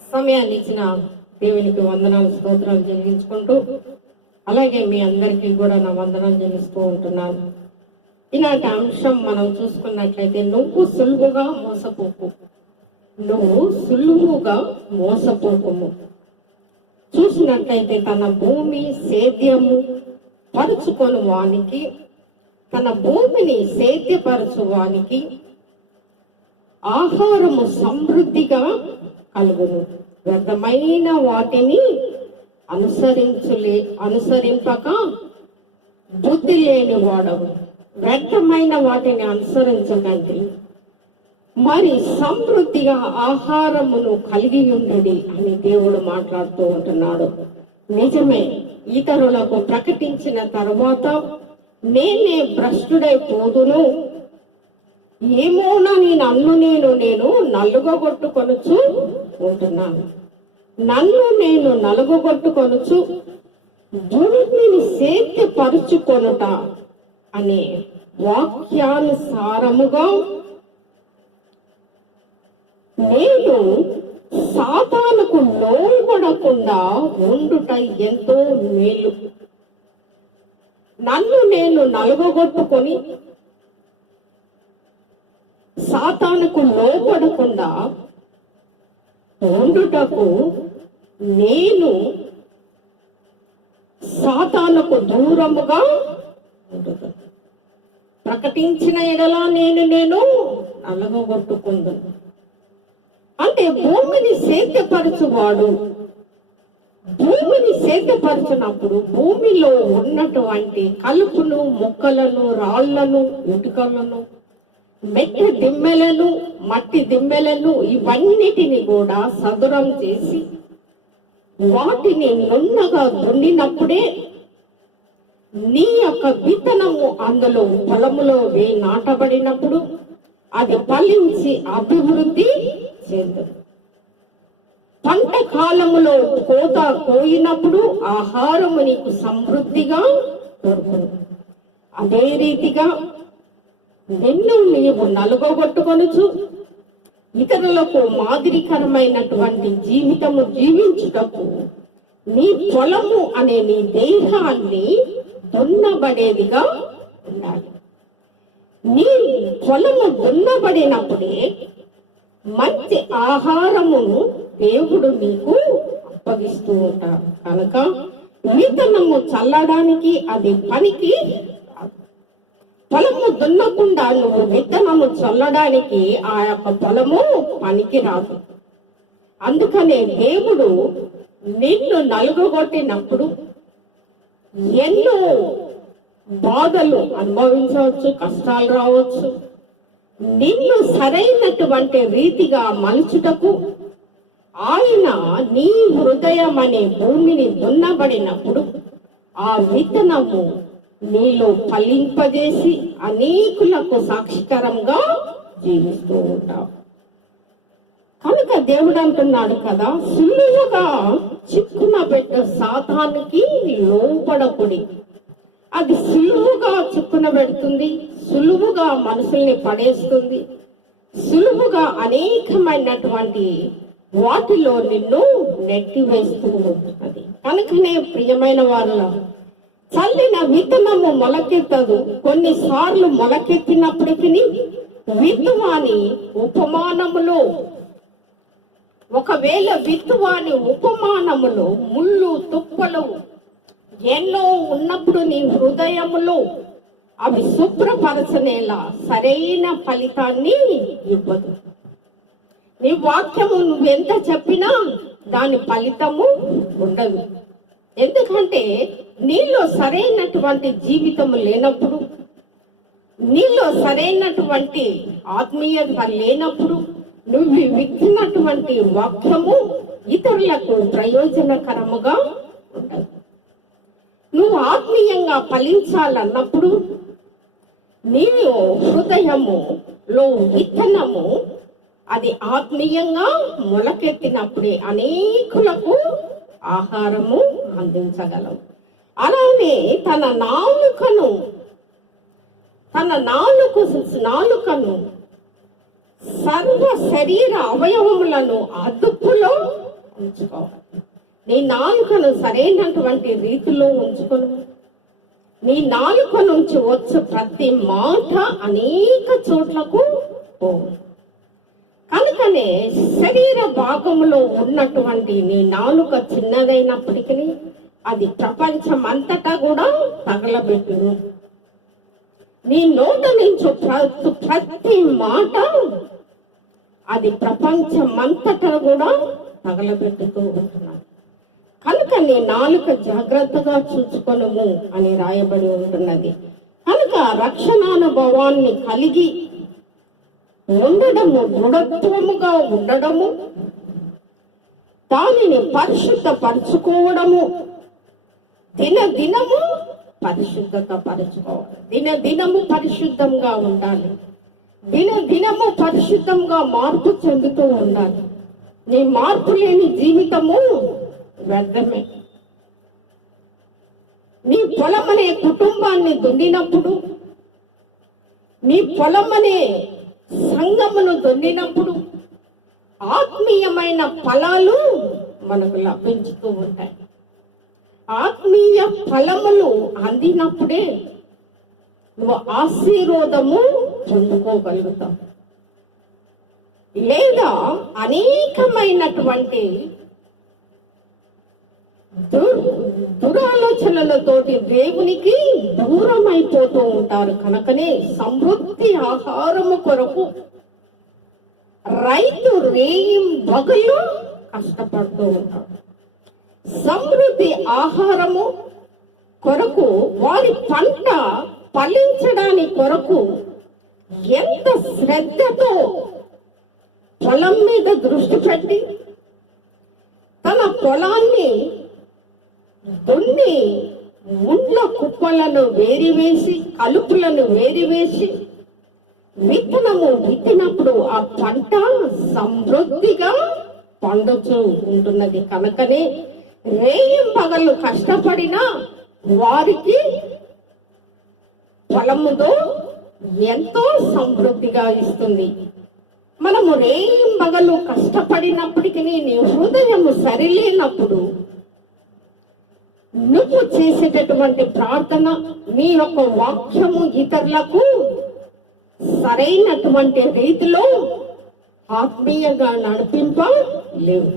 సమయాన్ని ఇచ్చిన దేవునికి వందనాలు స్తోత్రాలు చెల్లించుకుంటూ అలాగే మీ అందరికీ కూడా నా వందనాలు చెల్లిస్తూ ఉంటున్నాను. ఇలాంటి అంశం మనం చూసుకున్నట్లయితే నువ్వు సులువుగా మోసపోకు. నువ్వు సులువుగా మోసపోకుము. చూసినట్లయితే తన భూమి సేద్యము పరుచుకొని వానికి తన భూమిని సేద్యపరచు వానికి ఆహారము సమృద్ధిగా కలుగును. వ్యర్థమైన వాటిని అనుసరించులే అనుసరింపక బుద్ధి లేని వాడవు. వ్యర్థమైన వాటిని అనుసరించకండి. మరి సమృద్ధిగా ఆహారమును కలిగి ఉండడి అని దేవుడు మాట్లాడుతూ ఉంటున్నాడు. నిజమే ఇతరులకు ప్రకటించిన తర్వాత నేనే ఏమోనా నీ నన్ను నేను నేను నలుగొట్టుకొనుచు ఉంటున్నాను. నన్ను నేను నలుగొట్టుకొనుచు భూమిని సేద్యపరుచుకొనుట అనే వాక్యానుసారముగా నేను సాతానుకు లోబడకుండా ఉండుట ఎంతో మేలు. నన్ను నేను నలుగొట్టుకొని సాతానుకు లోపడకుండా ఉండుటకు నేను సాతానుకు దూరముగా ప్రకటించిన ఎడలా నేను నేను నలగొట్టుకుందును అంటే భూమిని సేద్యపరచువాడు భూమిని సేద్యపరచినప్పుడు భూమిలో ఉన్నటువంటి కలుపును మొక్కలను రాళ్ళను ఇటుకలను మెట్టి దిమ్మెలను మట్టి దిమ్మెలను ఇవన్నిటిని కూడా సదురం చేసి వాటిని నున్నగా దున్నినప్పుడే నీ యొక్క విత్తనము అందులో పొలములో వే నాటబడినప్పుడు అది ఫలించి అభివృద్ధి చెందదు పంట కాలములో కోత కోయినప్పుడు ఆహారము నీకు సమృద్ధిగా దొరుకును. అదే రీతిగా నిన్ను నీవు నలుగొట్టుకొనుచు ఇతరులకు మాదిరికరమైనటువంటి జీవితము జీవించుటకు నీ పొలము అనే నీ దేహాన్ని దున్నబడేదిగా ఉండాలి. నీ పొలము దున్నబడినప్పుడే మంచి ఆహారమును దేవుడు నీకు అప్పగిస్తూ ఉంటాడు. కనుక విత్తనము చల్లడానికి అది పనికి పొలము దున్నకుండా నువ్వు విత్తనము చల్లడానికి ఆ యొక్క పొలము పనికి రాదు అందుకనే దేవుడు నిన్ను నలుగుగొట్టినప్పుడు ఎన్నో బాధలు అనుభవించవచ్చు కష్టాలు రావచ్చు. నిన్ను సరైనటువంటి రీతిగా మలుచుటకు ఆయన నీ హృదయం అనే భూమిని దున్నబడినప్పుడు ఆ విత్తనము నీలో ఫలింపజేసి అనేకులకు సాక్షికరంగా జీవిస్తూ ఉంటావు. కనుక దేవుడు అంటున్నాడు కదా సులువుగా చిక్కున పెట్ట సాతానికి లోపడకుడి అది సులువుగా చిక్కున పెడుతుంది సులువుగా మనుషుల్ని పడేస్తుంది సులువుగా అనేకమైనటువంటి వాటిలో నిన్ను నెట్టివేస్తూ అది కనుకనే ప్రియమైన వాళ్ళ చల్లిన విత్తనము మొలకెత్తదు. కొన్నిసార్లు మొలకెత్తినప్పటికీ విత్తువాని ఉపమానములో. ఒకవేళ విత్తువాని ఉపమానములో ముళ్ళు తుప్పలు ఎన్నో ఉన్నప్పుడు నీ హృదయములో అవి శుభ్రపరచనేలా సరైన ఫలితాన్ని ఇవ్వదు. నీ వాక్యము నువ్వెంత చెప్పినా దాని ఫలితము ఉండదు. ఎందుకంటే నీలో సరైనటువంటి జీవితము లేనప్పుడు నీలో సరైనటువంటి ఆత్మీయత లేనప్పుడు నువ్వు విత్తినటువంటి వాక్యము ఇతరులకు ప్రయోజనకరముగా ఉండదు. నువ్వు ఆత్మీయంగా ఫలించాలన్నప్పుడు నీ హృదయములో విత్తనము అది ఆత్మీయంగా మొలకెత్తినప్పుడే అనేకులకు ఆహారము అందించగలం అలానే తన నాలుకను తన నాలుక నాలుకను సర్వ శరీర అవయవములను అదుపులో ఉంచుకోవాలి. నీ నాలుకను సరైనటువంటి రీతిలో ఉంచుకును నీ నాలుక నుంచి వచ్చే ప్రతి మాట అనేక చోట్లకు పోవు కనుకనే శరీర భాగంలో ఉన్నటువంటి నీ నాలుక చిన్నదైనప్పటికీ అది ప్రపంచం అంతటా కూడా తగలబెట్టును నీ నోట నుంచి ప్రతి ప్రతి మాట అది ప్రపంచం అంతటా కూడా తగలబెట్టుతూ ఉంటున్నాడు కనుక నీ నాలుక జాగ్రత్తగా చూసుకొనము అని రాయబడి ఉంటున్నది. కనుక రక్షణానుభవాన్ని కలిగి ఉండడము దృఢత్వముగా ఉండడము దానిని పరిశుద్ధపరచుకోవడము దిన దినము పరిశుద్ధత పరచుకోవాలి. దిన దినము పరిశుద్ధంగా ఉండాలి. దిన దినము పరిశుద్ధంగా మార్పు చెందుతూ ఉండాలి. నీ మార్పు లేని జీవితము వ్యర్థమే. నీ పొలం అనే కుటుంబాన్ని దున్నినప్పుడు నీ పొలం అనే సంగమును దున్నినప్పుడు ఆత్మీయమైన ఫలాలు మనకు లభించుతూ ఉంటాయి. ఆత్మీయ ఫలములు అందినప్పుడే నువ్వు ఆశీర్వాదము పొందుకోగలుగుతావు. లేదా అనేకమైనటువంటి దురాలోచనలతోటి దేవునికి దూరం అయిపోతూ ఉంటారు. కనుకనే సమృద్ధి ఆహారము కొరకు రైతు రేయిం బగులు కష్టపడుతూ ఉంటాడు. సమృద్ధి ఆహారము కొరకు వారి పంట ఫలించడానికి కొరకు ఎంత శ్రద్ధతో పొలం మీద దృష్టి పెట్టి తన పొలాన్ని దున్ని ముండ్ల కుప్పలను వేరివేసి కలుపులను వేరివేసి విత్తనము విత్తినప్పుడు ఆ పంట సమృద్ధిగా పండుచు ఉంటున్నది. కనుకనే రేయం పగలు కష్టపడినా వారికి ఫలముతో ఎంతో సమృద్ధిగా ఇస్తుంది. మనము రేయం పగలు కష్టపడినప్పటికీ నీ హృదయము సరిలేనప్పుడు నువ్వు చేసేటటువంటి ప్రార్థన నీ యొక్క వాక్యము ఇతరులకు సరైనటువంటి రీతిలో ఆత్మీయంగా నడిపింపలేవు.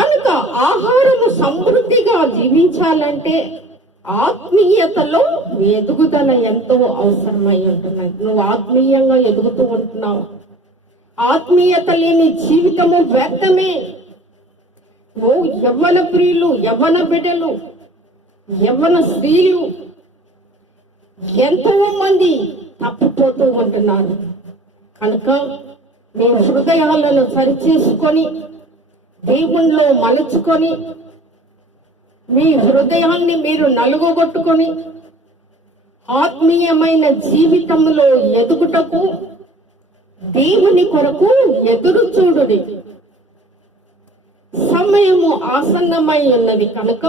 కనుక ఆహారము సమృద్ధిగా జీవించాలంటే ఆత్మీయతలో ఎదుగుదల ఎంతో అవసరమై ఉంటున్నది. నువ్వు ఆత్మీయంగా ఎదుగుతూ ఉంటున్నావు. ఆత్మీయత లేని జీవితము వ్యర్థమే. నువ్వు యవ్వన ప్రియులు యవ్వన బిడ్డలు యవ్వన స్త్రీలు ఎంతో మంది తప్పిపోతూ ఉంటున్నారు. కనుక మీ హృదయాలను సరిచేసుకొని దేవుణ్ణిలో మలుచుకొని మీ హృదయాన్ని మీరు నలుగొట్టుకొని ఆత్మీయమైన జీవితంలో ఎదుగుటకు దేవుని కొరకు ఎదురు చూడుడి. సమయము ఆసన్నమై ఉన్నది కనుక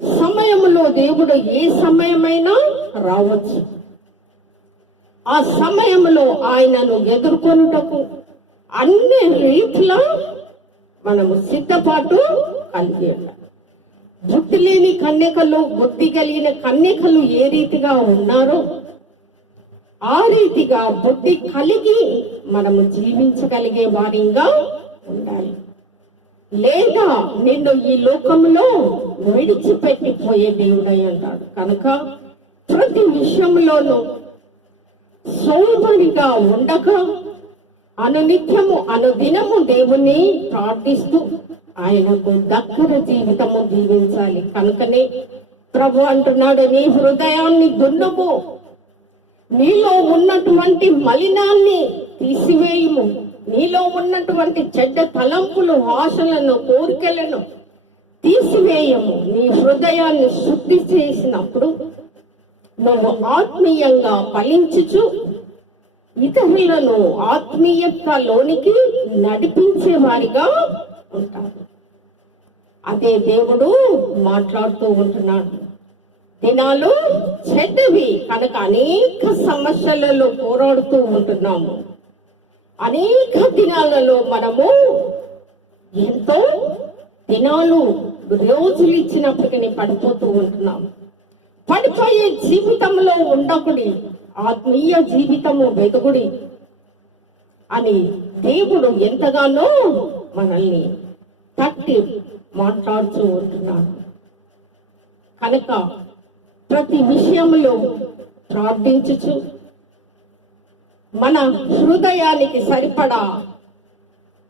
సమయములో దేవుడు ఏ సమయమైనా రావచ్చు. ఆ సమయంలో ఆయనను ఎదుర్కొనుటకు అన్ని రీతిలో మనము సిద్ధపాటు కలిగి బుద్ధి లేని కన్యకలు బుద్ధి కలిగిన కన్యకలు ఏ రీతిగా ఉన్నారో ఆ రీతిగా బుద్ధి కలిగి మనము జీవించగలిగే వారిగా ఉండాలి. లేదా నిన్ను ఈ లోకంలో విడిచిపెట్టిపోయే దేవుడై అంటాడు కనుక ప్రతి విషయంలోనూ సోమరిగా ఉండగా అనునిత్యము అనుదినము దేవుణ్ణి ప్రార్థిస్తూ ఆయనకు దగ్గర జీవితము జీవించాలి. కనుకనే ప్రభు అంటున్నాడు నీ హృదయాన్ని దున్నము నీలో ఉన్నటువంటి మలినాన్ని తీసివేయము. నీలో ఉన్నటువంటి చెడ్డ తలంపులు ఆశలను కోరికలను తీసివేయము. నీ హృదయాన్ని శుద్ధి చేసినప్పుడు నువ్వు ఆత్మీయంగా ఫలించుచు ఇతరులను ఆత్మీయతలోనికి నడిపించే వారిగా ఉంటారు. అదే దేవుడు మాట్లాడుతూ ఉంటున్నాడు. దినాలు చెడ్డవి కనుక అనేక సమస్యలలో పోరాడుతూ ఉంటున్నాము. అనేక దినాలలో మనము ఎంతో దినాలు రోజులు ఇచ్చినప్పటికీ పడిపోతూ ఉంటున్నాము. పడిపోయే జీవితంలో ఉండకుడి ఆత్మీయ జీవితము వెతుకుడి అని దేవుడు ఎంతగానో మనల్ని తట్టి మాట్లాడుతూ ఉంటున్నాడు. కనుక ప్రతి విషయంలో ప్రార్థించుచు మన హృదయానికి సరిపడా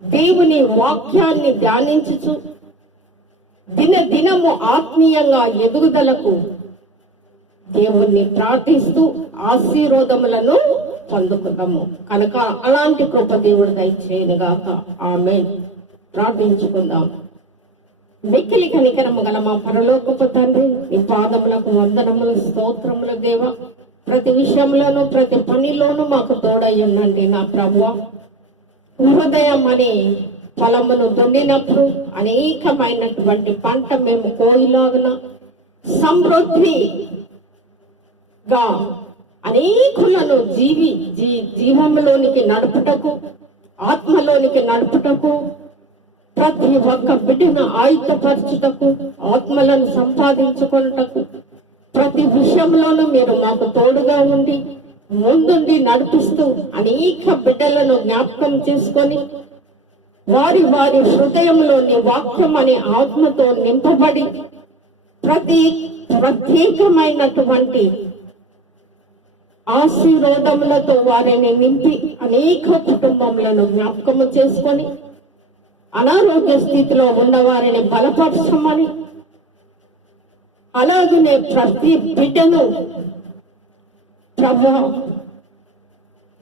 దేవుని వాక్యాన్ని ధ్యానించుచు దిన దినము ఆత్మీయంగా ఎదుగుదలకు దేవుణ్ణి ప్రార్థిస్తూ ఆశీర్వాదములను పొందుకుందాము. కనుక అలాంటి కృప దేవుడు దయచేయనుగాక. ఆమె ప్రార్థించుకుందాం. మిక్కిలి కనికరము గల మా పరలోకపు తండ్రి నీ పాదములకు వందనములు స్తోత్రములు దేవ. ప్రతి విషయంలోనూ ప్రతి పనిలోనూ మాకు తోడై ఉండండి నా ప్రభువ హృదయం అనే పొలమును దున్నినప్పుడు అనేకమైనటువంటి పంట మేము కోయిలాగున గా అనేకులను జీవి జీ జీవంలోనికి నడుపుటకు ఆత్మలోనికి నడుపుటకు ప్రతి ఒక్క బిడ్డను ఆయుధపరచుటకు ఆత్మలను సంపాదించుకొనుటకు ప్రతి విషయంలోనూ మీరు మాకు తోడుగా ఉండి ముందుండి నడిపిస్తూ అనేక బిడ్డలను జ్ఞాపకం చేసుకొని వారి వారి హృదయంలోని వాక్యం అనే ఆత్మతో నింపబడి ప్రతి ప్రత్యేకమైనటువంటి ఆశీర్వాదములతో వారిని నింపి అనేక కుటుంబములను జ్ఞాపకము చేసుకొని అనారోగ్య స్థితిలో ఉన్న వారిని బలపరచమని అలాగనే ప్రతి బిడ్డను ప్రభు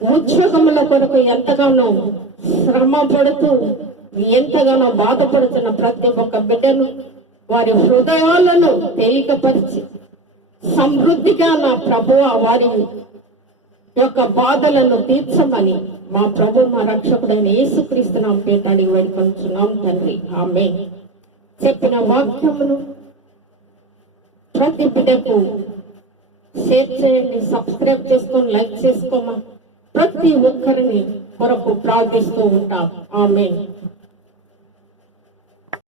ఉద్యోగముల కొరకు ఎంతగానో శ్రమ పడుతూ ఎంతగానో బాధపడుతున్న ప్రతి ఒక్క బిడ్డను వారి హృదయాలను తేలికపరిచి సమృద్ధిగా నా ప్రభువ వారి యొక్క బాధలను తీర్చమని మా ప్రభు మా రక్షకుడైన యేసుక్రీస్తునాం పేట అడిగి వేడుకొంచున్నాం తండ్రి. ఆమె చెప్పిన వాక్యమును ప్రతి బిడ్డకు షేర్ చేయండి సబ్స్క్రైబ్ చేసుకొని లైక్ చేసుకోమా ప్రతి ఒక్కరిని కొరకు ప్రార్థిస్తూ ఉంటాం. ఆమె